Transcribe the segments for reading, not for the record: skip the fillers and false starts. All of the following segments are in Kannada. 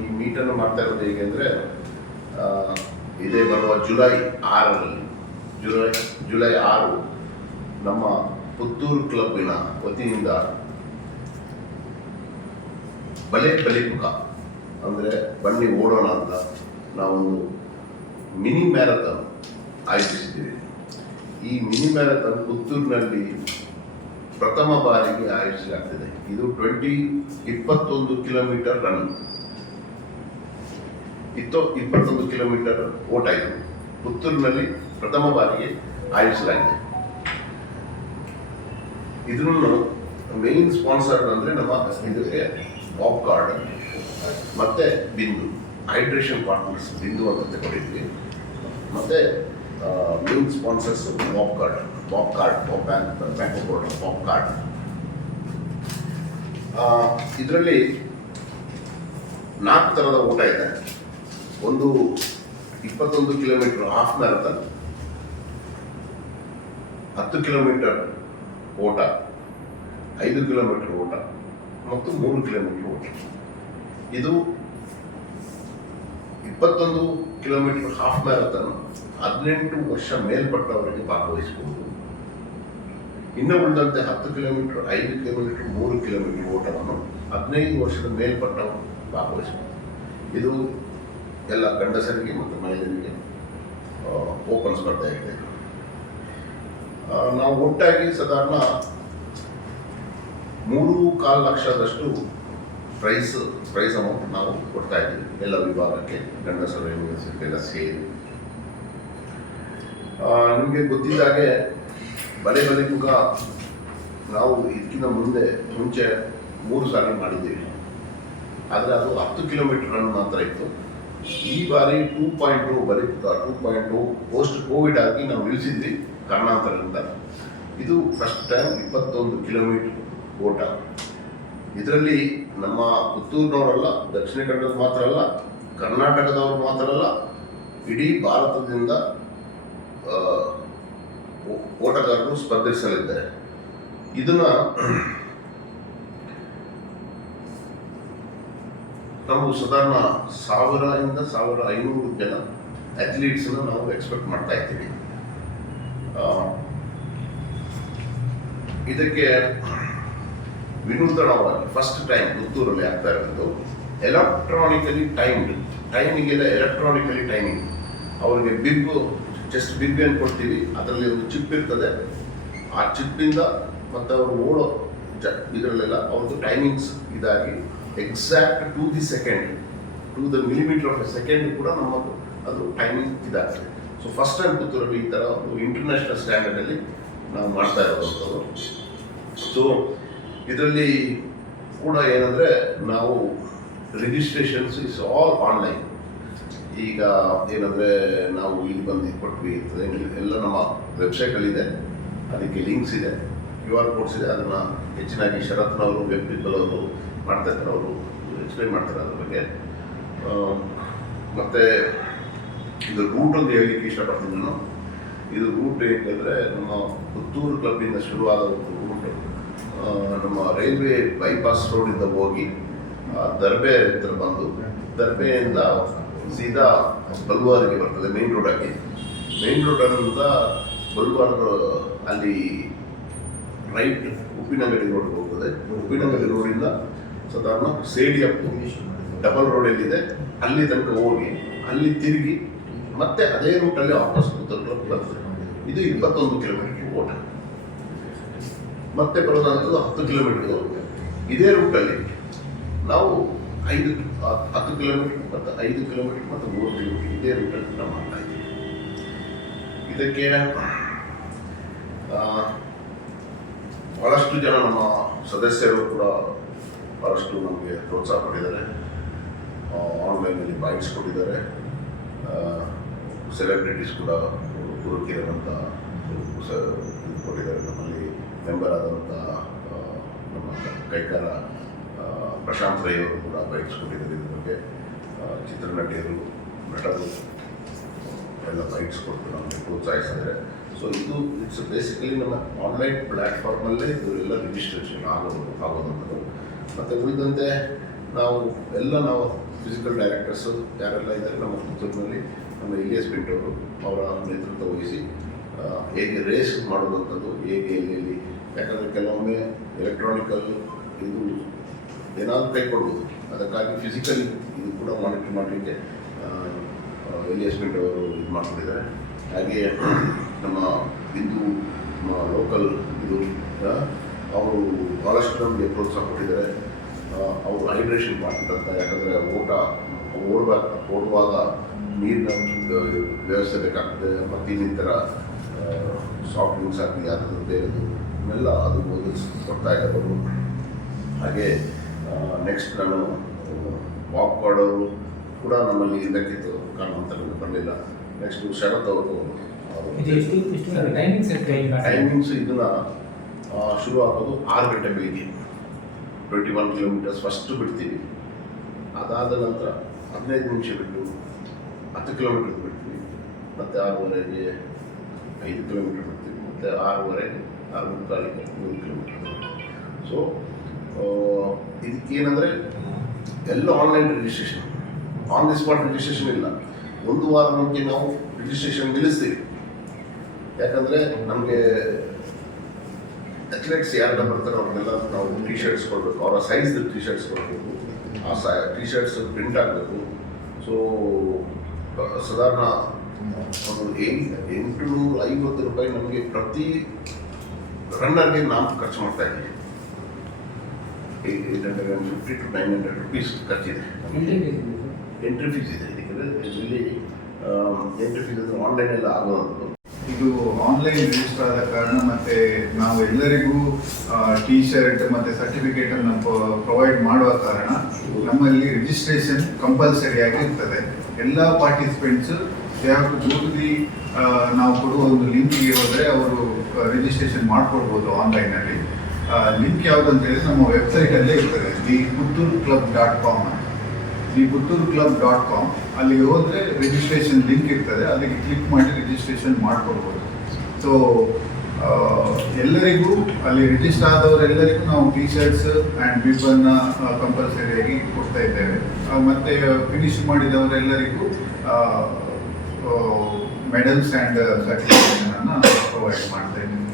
ಈ ಮೀಟನ್ನು ಮಾಡ್ತಾ ಇರೋದು ಹೇಗೆ ಅಂದರೆ ಇದೇ ಬರುವ ಜುಲೈ 6ರಲ್ಲಿ ಜುಲೈ 6 ನಮ್ಮ ಪುತ್ತೂರು ಕ್ಲಬ್ಬಿನ ವತಿಯಿಂದ ಬಲಿಪುಕ ಅಂದರೆ ಬನ್ನಿ ಓಡೋಣ ಅಂತ ನಾವೊಂದು ಮಿನಿ ಮ್ಯಾರಥಾನ್ ಆಯೋಜಿಸಿದ್ದೀವಿ. ಈ ಮಿನಿ ಮ್ಯಾರಥಾನ್ ಪುತ್ತೂರಿನಲ್ಲಿ ಪ್ರಥಮ ಬಾರಿಗೆ ಆಯೋಜಿಸಲಾಗ್ತಿದೆ. ಇದು 21 ಕಿಲೋಮೀಟರ್ ರನ್ 21 ಕಿಲೋಮೀಟರ್ ಓಟ. ಇದು ಪುತ್ತೂರಿನಲ್ಲಿ ಪ್ರಥಮ ಬಾರಿಗೆ ಆಯೋಜಿಸಲಾಗಿದೆ. ಇದನ್ನು ಮೇನ್ ಸ್ಪಾನ್ಸರ್ ಅಂದರೆ ನಮ್ಮ ಇದಕ್ಕೆ ಬಾಬ್ ಕಾರ್ಡ್ ಮತ್ತು ಬಿಂದು ಹೈಡ್ರೇಷನ್ ಪಾರ್ಟ್ನರ್ಸ್ ಬಿಂದು ಅಂತ ತಗೊಂಡಿದ್ವಿ. ಮತ್ತು main sponsors Bob card bank of Bob card. ಇದರಲ್ಲಿ 4 ಥರದ ಓಟ ಇದೆ. ಒಂದು 21 ಕಿಲೋಮೀಟರ್ ಹಾಫ್ ಮ್ಯಾರಥಾನ್, 10 ಕಿಲೋಮೀಟರ್ ಓಟ, 5 ಕಿಲೋಮೀಟರ್ ಓಟ ಮತ್ತು 3 ಕಿಲೋಮೀಟರ್ ಓಟ. ಇದು 21 ಕಿಲೋಮೀಟರ್ ಹಾಫ್ ಮ್ಯಾರಥಾನ್ 18 ವರ್ಷ ಮೇಲ್ಪಟ್ಟವರಿಗೆ ಭಾಗವಹಿಸಬಹುದು. ಇನ್ನು ಉಳಿದಂತೆ 10 ಕಿಲೋಮೀಟರ್, 5 ಕಿಲೋಮೀಟರ್, 3 ಕಿಲೋಮೀಟರ್ ಓಟವನ್ನು 15 ವರ್ಷದ ಮೇಲ್ಪಟ್ಟವರು ಭಾಗವಹಿಸಬಹುದು. ಇದು ಎಲ್ಲ ಗಂಡಸರಿಗೆ ಮತ್ತು ಮಹಿಳೆಯರಿಗೆ ಓಪನ್ ಸ್ಪರ್ಧೆ ಆಗಿದೆ. ನಾವು ಒಟ್ಟಾಗಿ ಸಾಧಾರಣ 3.25 ಲಕ್ಷದಷ್ಟು ಪ್ರೈಸ್ ಅಮೌಂಟ್ ನಾವು ಕೊಡ್ತಾ ಇದ್ದೀವಿ ಎಲ್ಲ ವಿಭಾಗಕ್ಕೆ, ಗಂಡಸರ ಯೂನಿವರ್ಸಿಟಿ ಎಲ್ಲ ಸೇರಿ. ನಿಮಗೆ ಗೊತ್ತಿದ್ದಾಗೆ ಬಲಿಪುಕ ನಾವು ಇದಕ್ಕಿಂತ ಮುಂಚೆ 3 ಸಾರಿ ಮಾಡಿದ್ದೀವಿ. ಆದರೆ ಅದು 10 ಕಿಲೋಮೀಟರ್ ರನ್ ಮಾತ್ರ ಇತ್ತು. ಈ ಬಾರಿ 2.2 ಬಲಿಪುಕ 2.2 ಪೋಸ್ಟ್ ಕೋವಿಡ್ ಆಗಿ ನಾವು ನಿಲ್ಲಿಸಿದ್ವಿ ಕಾರಣಾಂತರದಿಂದ. ಇದು ಫಸ್ಟ್ ಟೈಮ್ 21 ಕಿಲೋಮೀಟರ್ ಓಟ. ಇದರಲ್ಲಿ ನಮ್ಮ ಪುತ್ತೂರಿನವರಲ್ಲ, ದಕ್ಷಿಣ ಕನ್ನಡದ ಮಾತ್ರ ಅಲ್ಲ, ಕರ್ನಾಟಕದವರು ಮಾತ್ರ ಅಲ್ಲ, ಇಡೀ ಭಾರತದಿಂದ ಓಟಗಾರರು ಸ್ಪರ್ಧಿಸಲಿದ್ದಾರೆ. ಇದನ್ನ ನಾವು ಸಾಧಾರಣ 1000ರಿಂದ 1500 ಜನ ಅಥ್ಲೀಟ್ಸ್ನ ನಾವು ಎಕ್ಸ್ಪೆಕ್ಟ್ ಮಾಡ್ತಾ ಇದ್ದೀವಿ. ಇದಕ್ಕೆ ವಿನೂತನವಾಗಿ ಫಸ್ಟ್ ಟೈಮ್ ಪುತ್ತೂರಲ್ಲಿ ಆಗ್ತಾ ಇರೋದು ಎಲೆಕ್ಟ್ರಾನಿಕಲಿ ಟೈಮಿಂಗೆಲ್ಲ ಎಲೆಕ್ಟ್ರಾನಿಕಲಿ ಟೈಮಿಂಗ್. ಅವರಿಗೆ ಜಸ್ಟ್ ಬಿಗ್ ಏನು ಕೊಡ್ತೀವಿ, ಅದರಲ್ಲಿ ಒಂದು ಚಿಪ್ ಇರ್ತದೆ. ಆ ಚಿಪ್ಪಿಂದ ಮತ್ತು ಅವರು ಓಡೋ ಇದರಲ್ಲೆಲ್ಲ ಅವ್ರದ್ದು ಟೈಮಿಂಗ್ಸ್ ಇದಾಗಿ exact to the millimetre of a second ಕೂಡ ನಮ್ಮದು ಅದು ಟೈಮಿಂಗ್ ಇದಾಗ್ತದೆ. ಸೊ ಫಸ್ಟ್ ಟೈಮ್ ಪುತ್ತೂರಲ್ಲಿ ಈ ಥರ ಒಂದು ಇಂಟರ್ನ್ಯಾಷನಲ್ ಸ್ಟ್ಯಾಂಡರ್ಡಲ್ಲಿ ನಾವು ಮಾಡ್ತಾ ಇರೋವಂಥದ್ದು. ಸೊ ಇದರಲ್ಲಿ ಕೂಡ ಏನಂದರೆ ನಾವು ರಿಜಿಸ್ಟ್ರೇಷನ್ಸ್ ಇಸ್ ಆಲ್ ಆನ್ಲೈನ್. ಈಗ ಏನಂದರೆ ನಾವು ಇಲ್ಲಿ ಬಂದು ಕೊಟ್ವಿ ಎಲ್ಲ ನಮ್ಮ ವೆಬ್ಸೈಟಲ್ಲಿದೆ, ಅದಕ್ಕೆ ಲಿಂಕ್ಸ್ ಇದೆ, QR ಕೋಡ್ಸ್ ಇದೆ. ಅದನ್ನು ಹೆಚ್ಚಿನಾಗಿ ಶರತ್ನವರು, ವೆಬ್ ಪೀಪಲ್ ಅವರು ಮಾಡ್ತಾ ಇರ್ತಾರೆ, ಅವರು ಎಕ್ಸ್ಪ್ಲೈನ್ ಮಾಡ್ತಾರೆ ಅದ್ರ ಬಗ್ಗೆ. ಮತ್ತು ಇದು ರೂಟ್ ಅಂತ ಹೇಳಲಿಕ್ಕೆ ಇಷ್ಟಪಡ್ತೀನಿ ನಾನು. ಇದು ರೂಟ್ ಹೇಗೆಂದರೆ ನಮ್ಮ ಪುತ್ತೂರು ಕ್ಲಬ್ಬಿಂದ ಶುರುವಾದ ಒಂದು ರೂಟ್ ನಮ್ಮ ರೈಲ್ವೆ ಬೈಪಾಸ್ ರೋಡಿಂದ ಹೋಗಿ ದರ್ಬೆ ಹತ್ರ ಬಂದು ದರ್ಬೆಯಿಂದ ಸೀದಾ ಬಲ್ವಾರಿಗೆ ಬರ್ತದೆ. ಮೇನ್ ರೋಡಲ್ಲಿಂದ ಬಲ್ವಾರ್ ಅಲ್ಲಿ ರೈಟ್ ಉಪ್ಪಿನಂಗಡಿ ರೋಡ್ಗೆ ಹೋಗ್ತದೆ. ಉಪ್ಪಿನಂಗಡಿ ರೋಡಿಂದ ಸಾಧಾರಣ ಸೇಡಿಯಪ್ಪು ಡಬಲ್ ರೋಡಲ್ಲಿದೆ, ಅಲ್ಲಿ ತನಕ ಹೋಗಿ ಅಲ್ಲಿ ತಿರುಗಿ ಮತ್ತೆ ಅದೇ ರೂಟಲ್ಲಿ ವಾಪಸ್ ಪುತ್ತೂರು ಬರ್ತದೆ. ಇದು 21 ಕಿಲೋಮೀಟರ್ ಓಟ. ಮತ್ತೆ ಬರೋದಂಥದ್ದು 10 ಕಿಲೋಮೀಟರ್. ಇದೇ ರೂಟಲ್ಲಿ ನಾವು 10 ಕಿಲೋಮೀಟರ್ ಮತ್ತು 5 ಕಿಲೋಮೀಟರ್ ಮತ್ತು 3 ಕಿಲೋಮೀಟರ್ ಇದೇ ರೂಟಲ್ಲಿ ನಾವು ಮಾಡ್ತಾ ಇದ್ದೀವಿ. ಇದಕ್ಕೆ ಭಾಳಷ್ಟು ಜನ ನಮ್ಮ ಸದಸ್ಯರು ಕೂಡ ಭಾಳಷ್ಟು ನಮಗೆ ಪ್ರೋತ್ಸಾಹ ಕೊಟ್ಟಿದ್ದಾರೆ. ಆನ್ಲೈನಲ್ಲಿ ಬೈಕ್ಸ್ ಕೊಟ್ಟಿದ್ದಾರೆ. ಸೆಲೆಬ್ರಿಟೀಸ್ ಕೂಡ ಕೋರಿಕೆರಂತ ಕೊಟ್ಟಿದ್ದಾರೆ. ನಮ್ಮಲ್ಲಿ ಮೆಂಬರ್ ಆದಂಥ ನಮ್ಮ ಕೈಕಾರ ಪ್ರಶಾಂತ್ ರೈ ಅವರು ಕೂಡ ಬೈಕ್ಸ್ ಕೊಟ್ಟಿದ್ದಾರೆ. ಇದ್ರ ಬಗ್ಗೆ ಚಿತ್ರನಟಿಯರು, ನಟರು ಎಲ್ಲ ಬೈಕ್ಸ್ ಕೊಟ್ಟು ನಮಗೆ ಪ್ರೋತ್ಸಾಹಿಸಿದ್ದಾರೆ. ಸೊ ಇದು ಇಟ್ಸ್ ಬೇಸಿಕಲಿ ನಮ್ಮ ಆನ್ಲೈನ್ ಪ್ಲ್ಯಾಟ್ಫಾರ್ಮಲ್ಲೇ ಇದೆಲ್ಲ ರಿಜಿಸ್ಟ್ರೇಷನ್ ಆಗೋದಂಥದ್ದು. ಮತ್ತು ಉಳಿದಂತೆ ನಾವು ಫಿಸಿಕಲ್ ಡೈರೆಕ್ಟರ್ಸು ಯಾರೆಲ್ಲ ಇದ್ದಾರೆ ನಮ್ಮ ಪುತ್ತೂರಿನಲ್ಲಿ, ನಮ್ಮ ಇಲಿಯಸ್ ಪಿಂಟವರು ಅವರ ನೇತೃತ್ವ ವಹಿಸಿ ಹೇಗೆ ರೇಸ್ ಮಾಡೋದಂಥದ್ದು, ಹೇಗೆ ಎಲ್ಲಿ, ಯಾಕಂದರೆ ಕೆಲವೊಮ್ಮೆ ಎಲೆಕ್ಟ್ರಾನಿಕಲ್ ಇದು ಏನಾದರೂ ಕೈ ಕೊಡ್ಬೋದು, ಅದಕ್ಕಾಗಿ ಫಿಸಿಕಲಿ ಇದು ಕೂಡ ಮಾನಿಟರ್ ಮಾಡಲಿಕ್ಕೆ ಇಲಿಯಸ್ ಪಿಂಟವರು ಇದು ಮಾಡ್ಕೊಂಡಿದ್ದಾರೆ. ಹಾಗೆಯೇ ನಮ್ಮ ಬಿಂದು ಲೋಕಲ್ ಇದು ಅವರು ಭಾಳಷ್ಟು ನಮಗೆ ಪ್ರೋತ್ಸಾಹ ಕೊಟ್ಟಿದ್ದಾರೆ. ಅವರು ಹೈಡ್ರೇಷನ್ ಮಾಡ್ತಿದ್ದಂತ, ಯಾಕಂದರೆ ಓಡುವಾಗ ನೀರಿನ ವ್ಯವಸ್ಥೆ ಬೇಕಾಗ್ತದೆ, ಮತ್ತು ಇನ್ನಿತರ ಸಾಫ್ಟ್ ಡ್ರಿಂಕ್ಸ್ ಆಗಲಿ ಅದನ್ನು ಬೇರೆದು ಇವೆಲ್ಲ ಅದು ಕೊಡ್ತಾ ಇದ್ದಾರೆ ಅವರು. ಹಾಗೆ ನೆಕ್ಸ್ಟ್ ನಾನು ವಾಕ್ ಮಾಡೋರು ಕೂಡ ನಮ್ಮಲ್ಲಿ ಇರಬೇಕಿತ್ತು, ಕಾರಣಾಂತರ ಬರಲಿಲ್ಲ. ನೆಕ್ಸ್ಟು ಶರತ್ ಅವರು ಟೈಮಿಂಗ್ಸ್ ಇದನ್ನು ಶುರು ಆಗೋದು 6 ಗಂಟೆ ಬೆಳಿಗ್ಗೆ 21 ಕಿಲೋಮೀಟರ್ಸ್ ಫಸ್ಟು ಬಿಡ್ತೀವಿ. ಅದಾದ ನಂತರ 15 ನಿಮಿಷ ಬಿಟ್ಟು 10 ಕಿಲೋಮೀಟರ್ ಬಿಡ್ತೀವಿ, ಮತ್ತು 6:30ಗೆ 5 ಕಿಲೋಮೀಟರ್ ಬಿಡ್ತೀವಿ, ಮತ್ತು 6:30ಗೆ 6:45ಗೆ 3 ಕಿಲೋಮೀಟರ್. ಸೊ ಇದಕ್ಕೇನೆಂದರೆ ಎಲ್ಲ online registration, on the spot registration ಇಲ್ಲ. ಒಂದು ವಾರ ನಮಗೆ ನಾವು ರಿಜಿಸ್ಟ್ರೇಷನ್ ನಿಲ್ಲಿಸ್ತೀವಿ, ಯಾಕಂದರೆ ನಮಗೆ ಅಥ್ಲೆಟ್ಸ್ ಯಾರೆಲ್ಲ ಬರ್ತಾರೆ ಅವ್ರನ್ನೆಲ್ಲ ನಾವು ಟಿ ಶರ್ಟ್ಸ್ ಕೊಡಬೇಕು, ಅವರ ಸೈಜ್ದು ಟಿ ಶರ್ಟ್ಸ್ ಕೊಡಬೇಕು, ಆ ಟಿ ಶರ್ಟ್ಸ್ ಪ್ರಿಂಟ್ ಆಗಬೇಕು. ಸೊ ಸಾಧಾರಣ ಒಂದು 850 ರೂಪಾಯಿ ನಮಗೆ ಪ್ರತಿ ರನ್ನರ್ಗೆ ನಾವು ಖರ್ಚು ಮಾಡ್ತಾ ಇದ್ದೀವಿ. 850 to 900 ರುಪೀಸ್ ಖರ್ಚಿದೆ. ಎಂಟ್ರಿ ಫೀಸ್ ಇದೆ ಇದಕ್ಕೆ. ಇಲ್ಲಿ ಎಂಟ್ರಿ ಫೀಸ್ ಅಂದರೆ ಆನ್ಲೈನೆಲ್ಲ ಆಗೋದು. ಇದು ಆನ್ಲೈನ್ ರಿಜಿಸ್ಟರ್ ಆದ ಕಾರಣ ಮತ್ತೆ ನಾವು ಎಲ್ಲರಿಗೂ ಟಿ ಶರ್ಟ್ ಮತ್ತೆ ಸರ್ಟಿಫಿಕೇಟ್ ಅನ್ನು ಪ್ರೊವೈಡ್ ಮಾಡುವ ಕಾರಣ ನಮ್ಮಲ್ಲಿ ರಿಜಿಸ್ಟ್ರೇಷನ್ ಕಂಪಲ್ಸರಿ ಆಗಿರ್ತದೆ. ಎಲ್ಲ ಪಾರ್ಟಿಸಿಪೆಂಟ್ಸ್ ನಾವು ಕೊಡುವ ಒಂದು ಲಿಂಕ್ಗೆ ಹೋದರೆ ಅವರು ರಿಜಿಸ್ಟ್ರೇಷನ್ ಮಾಡ್ಕೊಳ್ಬೋದು ಆನ್ಲೈನಲ್ಲಿ. ಲಿಂಕ್ ಯಾವುದಂತ ಹೇಳಿದ್ರೆ ನಮ್ಮ ವೆಬ್ಸೈಟಲ್ಲೇ ಇರ್ತದೆ, theputtooruclub.com. theputtooruclub.com ಅಲ್ಲಿಗೆ ಹೋದರೆ ರಿಜಿಸ್ಟ್ರೇಷನ್ ಲಿಂಕ್ ಇರ್ತದೆ, ಅದಕ್ಕೆ ಕ್ಲಿಕ್ ಮಾಡಿ ರಿಜಿಸ್ಟ್ರೇಷನ್ ಮಾಡ್ಕೊಳ್ಬೋದು. ಸೊ ಎಲ್ಲರಿಗೂ ಅಲ್ಲಿ ರಿಜಿಸ್ಟರ್ ಆದವರೆಲ್ಲರಿಗೂ ನಾವು ಟಿ ಶರ್ಟ್ಸ್ ಆ್ಯಂಡ್ ಬಿಬ್ಬನ್ನು ಕಂಪಲ್ಸರಿಯಾಗಿ ಕೊಡ್ತಾ ಇದ್ದೇವೆ. ಮತ್ತು ಫಿನಿಶ್ ಮಾಡಿದವರೆಲ್ಲರಿಗೂ ಮೆಡಲ್ಸ್ ಆ್ಯಂಡ್ ಸರ್ಟಿಫಿಕೇಷನನ್ನು ಪ್ರೊವೈಡ್ ಮಾಡ್ತಾ ಇದ್ದೇವೆ.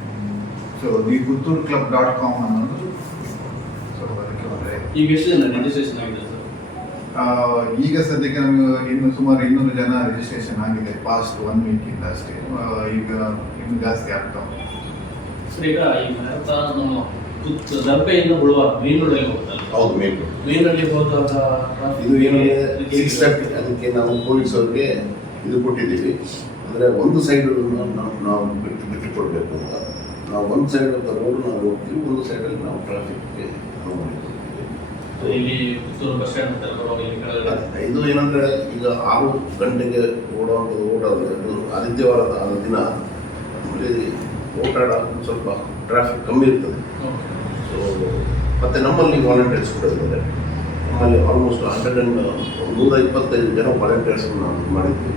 ಸೊ theputtooruclub.com ಅನ್ನೋದು. ಸೊ ಅದಕ್ಕೆ ಒಳ್ಳೆ ಈಗ ಎಷ್ಟು ಜನ ರಿಜಿಸ್ಟ್ರೇಷನ್ ಆಗಿದೆ ಸರ್? ಈಗ ಸದ್ಯಕ್ಕೆ ನಮಗೆ ಸುಮಾರು 200 ಜನ ರಿಜಿಸ್ಟ್ರೇಷನ್ ಆಗಿದೆ ಪಾಸ್ಟ್ 1 ವೀಕಿಂದ ಅಷ್ಟೇ. ಈಗ ಇನ್ನೂ ಜಾಸ್ತಿ ಆಗ್ತಾವೆ ಸರ್. ಈಗ ಈ ಮ್ಯಾರಥಾನ್ ದರ್ಬೆಯಿಂದ ಬುಳುವಾಗ ಮೀನುಗಳಲ್ಲಿ ಹೋಗ್ತಲ್ಲ? ಹೌದು, ಮೀನಲ್ಲಿ ಹೋದಾಗ ಇದು ಏನಿದೆ 6:30 ಅದಕ್ಕೆ ನಾವು ಪೊಲೀಸ್ ಅವ್ರಿಗೆ ಇದು ಕೊಟ್ಟಿದ್ದೀವಿ. ಅಂದರೆ ಒಂದು ಸೈಡ್ ನಾವು ಬಿಟ್ಟು ಕೊಡಬೇಕು ಅಂತ. ನಾವು ಒಂದು ಸೈಡ್ ಆಫ್ ದ ರೋಡ್ ನಾವು ಹೋಗ್ತೀವಿ, ಒಂದು ಸೈಡಲ್ಲಿ ನಾವು ಟ್ರಾಫಿಕ್ಗೆ ಇಲ್ಲಿ ಪುತ್ತೂರು ಬಸ್ ಸ್ಟ್ಯಾಂಡ್ ಇದು ಏನಂದರೆ ಈಗ 6 ಗಂಟೆಗೆ ಓಡೋದು ಆದಿತ್ಯವಾರದ ದಿನ ಓಟಾಡ ಸ್ವಲ್ಪ ಟ್ರಾಫಿಕ್ ಕಮ್ಮಿ ಇರ್ತದೆ. ಸೊ ಮತ್ತು ನಮ್ಮಲ್ಲಿ ವಾಲಂಟಿಯರ್ಸ್ ಕೂಡ ಇದ್ದಾರೆ. ನಮ್ಮಲ್ಲಿ ಆಲ್ಮೋಸ್ಟ್ 125 ಜನ ವಾಲಂಟಿಯರ್ಸನ್ನು ನಾವು ಮಾಡಿದ್ವಿ.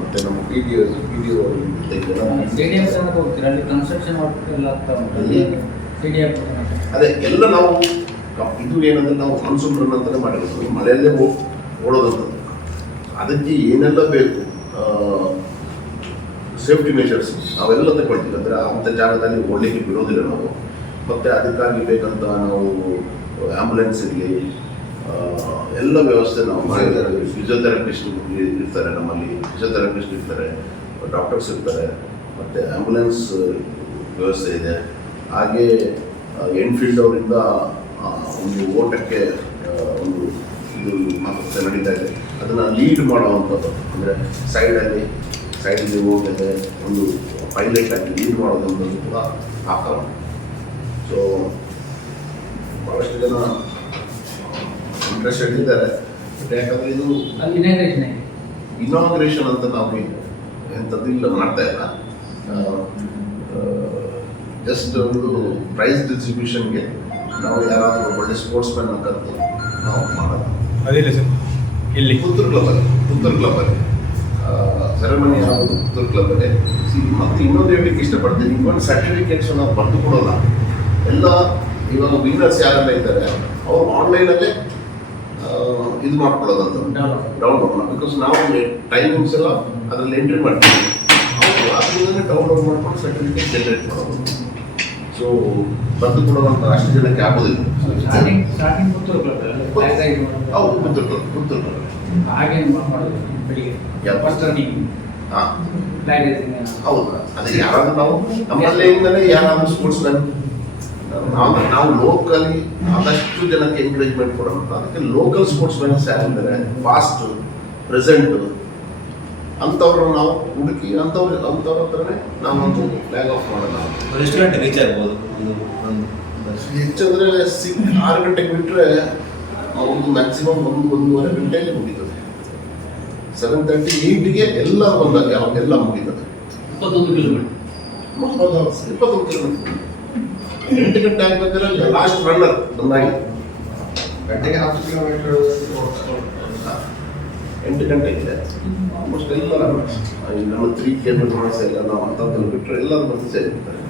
ಮತ್ತು ನಮ್ಮ ಪಿ ಡಿ ಒ 25 ಜನ. ಅದೇ ಎಲ್ಲ ನಾವು ಇದು ಏನಂದರೆ ನಾವು ಮಾನ್ಸೂನ್ ರನ್ ಅಂತಲೇ ಮಾಡಿರೋದು, ಮಳೆಯಲ್ಲೇ ಓಡೋದಂಥದ್ದು. ಅದಕ್ಕೆ ಏನೆಲ್ಲ ಬೇಕು ಸೇಫ್ಟಿ ಮೆಷರ್ಸ್ ನಾವೆಲ್ಲ ತಗೊಳ್ತೀವಿ. ಅಂದರೆ ಅಂಥ ಜಾಗದಲ್ಲಿ ಓಡಲಿಕ್ಕೆ ಬಿಡೋದಿಲ್ಲ ನಾವು. ಮತ್ತು ಅದಕ್ಕಾಗಿ ಬೇಕಂತ ನಾವು ಆ್ಯಂಬುಲೆನ್ಸ್ ಇರಲಿ ಎಲ್ಲ ವ್ಯವಸ್ಥೆ ನಾವು ಮಾಡಿದ್ದಾರೆ. ಫಿಸಿಯೋಥೆರಪಿಸ್ಟ್ ಇರ್ತಾರೆ, ನಮ್ಮಲ್ಲಿ ಫಿಸಿಯೋಥೆರಪಿಸ್ಟ್ ಇರ್ತಾರೆ, ಡಾಕ್ಟರ್ಸ್ ಇರ್ತಾರೆ, ಮತ್ತು ಆ್ಯಂಬುಲೆನ್ಸ್ ವ್ಯವಸ್ಥೆ ಇದೆ. ಹಾಗೆ ಎನ್ಫೀಲ್ಡ್ ಅವರಿಂದ ಒಂದು ಓಟಕ್ಕೆ ಒಂದು ಇದು ಮಾತುಕತೆ ನಡೀತಾ ಇದೆ. ಅದನ್ನು ಲೀಡ್ ಮಾಡುವಂಥದ್ದು, ಅಂದರೆ ಸೈಡಲ್ಲಿ ಹೋಗಿದೆ ಒಂದು ಪೈಲಟ್ ಆಗಿ ಲೀಡ್ ಮಾಡೋದಂಥದ್ದು ಕೂಡ ಆಗ್ತಾವ. ಸೊ ಭಾಳಷ್ಟು ಜನ ಇಂಟ್ರೆಸ್ಟೆಡ್ ಇದ್ದಾರೆ. ಬಟ್ ಯಾಕಂದರೆ ಇದು ಇನಾಗ್ರೇಷನ್ ಅಂತ ನಾವು ಎಂಥದ್ದು ಇಲ್ಲ ಮಾಡ್ತಾ ಇಲ್ಲ. ಜಸ್ಟ್ ಒಂದು ಪ್ರೈಸ್ ಡಿಸ್ಟ್ರಿಬ್ಯೂಷನ್ಗೆ ನಾವು ಯಾರಾದರೂ ಒಳ್ಳೆ ಸ್ಪೋರ್ಟ್ಸ್ ಮ್ಯಾನ್ ಕರೆದು ನಾವು ಮಾಡೋದು. ಅದಿಲ್ಲ ಸರ್, ಇಲ್ಲಿ ಪುತ್ತೂರು ಕ್ಲಬ್ಬಲ್ಲಿ ಸೆರೆಮನಿ ಆಗೋದು ಪುತ್ತೂರು ಕ್ಲಬ್ಬಲ್ಲಿ. ಮತ್ತು ಇನ್ನೊಂದು ಹೇಳಲಿಕ್ಕೆ ಇಷ್ಟಪಡ್ತೀನಿ, ಇವನ್ ಸರ್ಟಿಫಿಕೇಟ್ಸ್ ನಾವು ಬರೆದು ಕೊಡೋಲ್ಲ, ಎಲ್ಲ ಇವಾಗ ವಿನ್ನರ್ಸ್ ಯಾರೆಲ್ಲ ಇದ್ದಾರೆ ಅವರು ಆನ್ಲೈನಲ್ಲೇ ಇದು ಮಾಡ್ಕೊಳ್ಳೋದಂತ ಡೌನ್ಲೋಡ್ ಮಾಡಿ, ಬಿಕಾಸ್ ನಾವು ಟೈಮಿಂಗ್ಸ್ ಎಲ್ಲ ಅದರಲ್ಲಿ ಎಂಟ್ರಿ ಮಾಡ್ತೀವಿ, ಅವರು ಅದರಿಂದ ಡೌನ್ಲೋಡ್ ಮಾಡ್ಕೊಂಡು ಸರ್ಟಿಫಿಕೇಟ್ ಜನರೇಟ್ ಮಾಡೋದು. ಸೊ ಬಂದು ಕೊಡೋದಂತ ಅಷ್ಟು ಜನಕ್ಕೆ ಆಗೋದಿಲ್ಲ. ಹೌದು, ಗೊತ್ತಿರ್ತದೆ. ಹಾಂ ಹೌದು, ಅದೇ ಯಾರಾದ್ರೂ ನಾವು ನಮ್ಮಲ್ಲಿಂದಲೇ ಯಾರಾದ್ರೂ ಸ್ಪೋರ್ಟ್ಸ್ ಮ್ಯಾನ್ ನಾವು ಲೋಕಲಿ ಆದಷ್ಟು ಜನಕ್ಕೆ ಎಂಕರೇಜ್ಮೆಂಟ್ ಕೊಡೋಣ. ಅದಕ್ಕೆ ಲೋಕಲ್ ಸ್ಪೋರ್ಟ್ಸ್ ಮ್ಯಾನ್ಸ್ ಯಾರಿದ್ದಾರೆ ಫಾಸ್ಟ್ ಪ್ರೆಸೆಂಟ್ ಅಂಥವ್ರು ನಾವು ಹುಡುಕಿ ಅಂಥವ್ರ ಹತ್ರನೇ ನಾವು ಒಂದು ಫ್ಲಾಗ್ ಆಫ್ ಮಾಡೋಣ. ಎಷ್ಟು ಗಂಟೆ ರೀಚ್ ಆಗ್ಬೋದು? ಹೆಚ್ಚಂದ್ರೆ 6 ಗಂಟೆಗೆ ಬಿಟ್ಟರೆ ಒಂದು ಮ್ಯಾಕ್ಸಿಮಮ್ 1-1.5 ಗಂಟೆಯಲ್ಲಿ ಮುಗೀತದೆ. 7:30 8ಗೆ ಎಲ್ಲ ಬಂದಾಗ ಎಲ್ಲ ಮುಗೀತದೆ. 21 ಕಿಲೋಮೀಟರ್ 21 ಕಿಲೋಮೀಟರ್ 8 ಗಂಟೆ ಆಗ್ಬೇಕಾದ್ರೆ ಲಾಸ್ಟ್ ರನ್ನರ್ ಬಂದಾಗಿ ಗಂಟೆಗೆ 10 ಕಿಲೋಮೀಟರ್ 8 ಗಂಟೆಗಿದೆ. ಆಲ್ಮೋಸ್ಟ್ ಎಲ್ಲ ನಮ್ಮ 3 ಕಿಲೋಮೀಟರ್ಸ್ ಎಲ್ಲ ನಾವು ಅಂಥದ್ದು ಬಿಟ್ಟರೆ ಎಲ್ಲರೂ ಬಂದು ಸೇರಿರ್ತಾರೆ.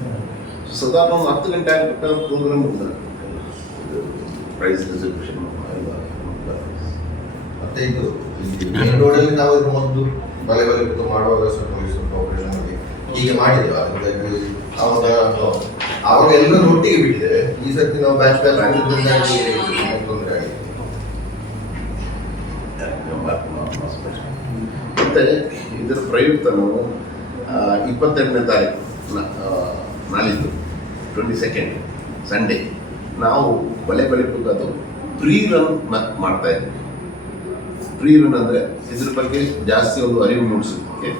ಸಾಧಾರಣ ಒಂದು 10 ಗಂಟೆ ಆಗಬೇಕಾದ್ರೆ ಪ್ರೋಗ್ರಾಮ್ ಇರ್ತದೆ, ಪ್ರೈಸ್ ಡಿಸ್ಟ್ರಿಬ್ಯೂಷನ್ ಎಲ್ಲ. ಮತ್ತೆ ಇದು ಮೇನ್ ರೋಡಲ್ಲಿ ನಾವು ಇದ್ರ ಮೊದಲು ಬಲೆ ಬಿಟ್ಟು ಮಾಡುವಾಗ ಸ್ವಲ್ಪ ಆಪರೇಷನ್ ಮಾಡಿ ಹೀಗೆ ಮಾಡಿದ್ವಿ. ಆವಾಗ ಎಲ್ಲರೂ ಒಟ್ಟಿಗೆ ಬಿಟ್ಟಿದ್ದೇವೆ. ಈ ಸರ್ತಿ ನಾವು ಬ್ಯಾಚ್ ತೊಂದರೆ ಆಗಿದೆ. ಮತ್ತೆ ಇದರ ಪ್ರಯುಕ್ತ ನಾವು 22ನೇ ತಾರೀಕು ನಾಳಿದ್ದು 22nd ಸಂಡೇ ನಾವು ಬಲೆ ಅದು ಪ್ರೀ ರನ್ ಮಾಡ್ತಾ ಇದ್ವಿ. ಪ್ರೀ ರನ್ ಅಂದರೆ ಇದ್ರ ಬಗ್ಗೆ ಜಾಸ್ತಿ ಒಂದು ಅರಿವು ಮೂಡಿಸೋದಕ್ಕೆ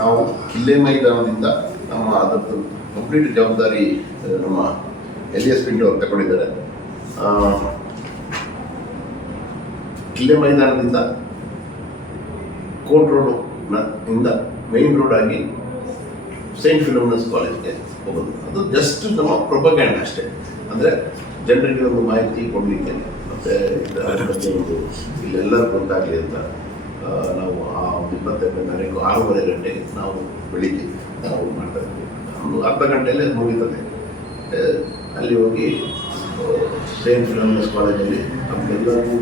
ನಾವು ಕಿಲ್ಲೆ ಮೈದಾನದಿಂದ ನಮ್ಮ ಅದರದ್ದು ಕಂಪ್ಲೀಟ್ ಜವಾಬ್ದಾರಿ ನಮ್ಮ LS ಪಿಂಡು ಅವ್ರು ತಗೊಂಡಿದ್ದಾರೆ. ಕಿಲ್ಲೆ ಮೈದಾನದಿಂದ ಕೋರ್ಟ್ ರೋಡ್ ಇಂದ ಮೇನ್ ರೋಡ್ ಆಗಿ ಸೈಂಟ್ ಫಿಲೋಮಿನಸ್ ಕಾಲೇಜ್ಗೆ ಹೋಗೋದು. ಅದು ಜಸ್ಟ್ ನಮ್ಮ ಪ್ರೊಪಗ್ಯಾಂಡ್ ಅಷ್ಟೇ, ಅಂದರೆ ಜನರಿಗೆ ಒಂದು ಮಾಹಿತಿ ಕೊಡಲಿಕ್ಕೆ ಮತ್ತು ಒಂದು ಇಲ್ಲೆಲ್ಲರೂ ಗೊತ್ತಾಗಲಿ ಅಂತ ನಾವು ಆ 22ನೇ ತಾರೀಕು 6:30 ಗಂಟೆಗೆ ನಾವು ಬೆಳಿಗ್ಗೆ ನಾವು ಮಾಡ್ತಾ ಇದ್ವಿ. ಒಂದು ಅರ್ಧ ಗಂಟೆಯಲ್ಲೇ ಮುಗಿತದೆ. ಅಲ್ಲಿ ಹೋಗಿ ಸೈಂಟ್ ಫಿಲೋಮಿನಸ್ ಕಾಲೇಜಲ್ಲಿ ನಮಗೆಲ್ಲರಿಗೂ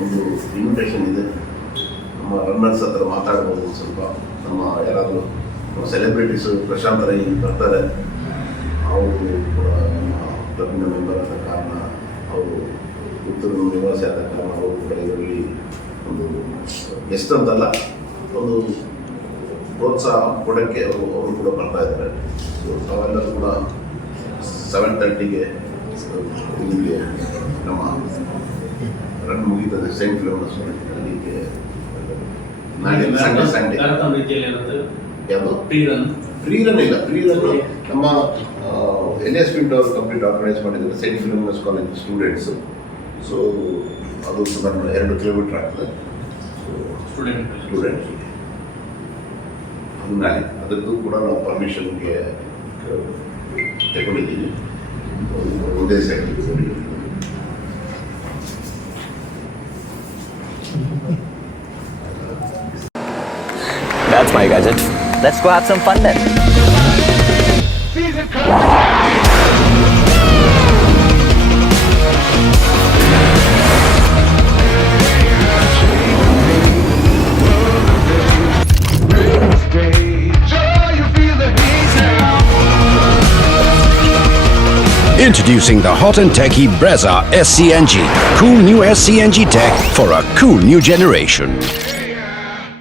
ಒಂದು ಇನ್ವಿಟೇಷನ್ ಇದೆ. ನಮ್ಮ ರನ್ನರ್ಸ್ ಹತ್ರ ಮಾತಾಡ್ಬೋದು ಸ್ವಲ್ಪ. ನಮ್ಮ ಯಾರಾದರೂ ಸೆಲೆಬ್ರಿಟೀಸು ಪ್ರಶಾಂತ್ ರೈ ಬರ್ತಾರೆ, ಅವರು ಕೂಡ ನಮ್ಮ ಕ್ಲಬ್ನ ಮೆಂಬರ್ ಆದ ಕಾರಣ, ಅವರು ಪುತ್ತೂರು ನಿವಾಸಿ ಆದ ಕಾರಣ ಅವರು ಕೂಡ ಇದರಲ್ಲಿ ಒಂದು ಎಷ್ಟಂತಲ್ಲ ಒಂದು ಪ್ರೋತ್ಸಾಹ ಕೊಡೋಕ್ಕೆ ಅವರು ಕೂಡ ಬರ್ತಾ ಇದ್ದಾರೆ. ಸೊ ತಾವೆಲ್ಲರೂ ಕೂಡ 7:30ಗೆ ಇಲ್ಲಿಗೆ ನಮ್ಮ ರನ್ ಮುಗೀತದೆ ಸೈಂಟ್ ಫಿಲೋಮಿನಸ್ ಅಲ್ಲಿಗೆ ನಾಳೆ ಸಂಡೇ ಯಾವುದು ಫ್ರೀ ರನ್ ಇಲ್ಲ. ಫ್ರೀ ರನ್ ನಮ್ಮ LS ಪಿಂಡು ಅವರು ಕಂಪ್ಲೀಟ್ ಆರ್ಗನೈಸ್ ಮಾಡಿದ್ದಾರೆ, Saint Philomena's college students. So ಅದು ಸುಮಾರು 2 ಕಿಲೋಮೀಟರ್ ಆಗ್ತದೆ. ಸೊ ಸ್ಟೂಡೆಂಟ್ಸ್ ಅದು ನಾಳೆ ಅದರದ್ದು ಕೂಡ ನಾವು ಪರ್ಮಿಷನ್ಗೆ ತಗೊಂಡಿದ್ದೀವಿ. ಒಂದೇ side That's my gadget. Let's go have some fun then. Introducing the hot and techy Brezza SCNG. Cool new SCNG tech for a cool new generation.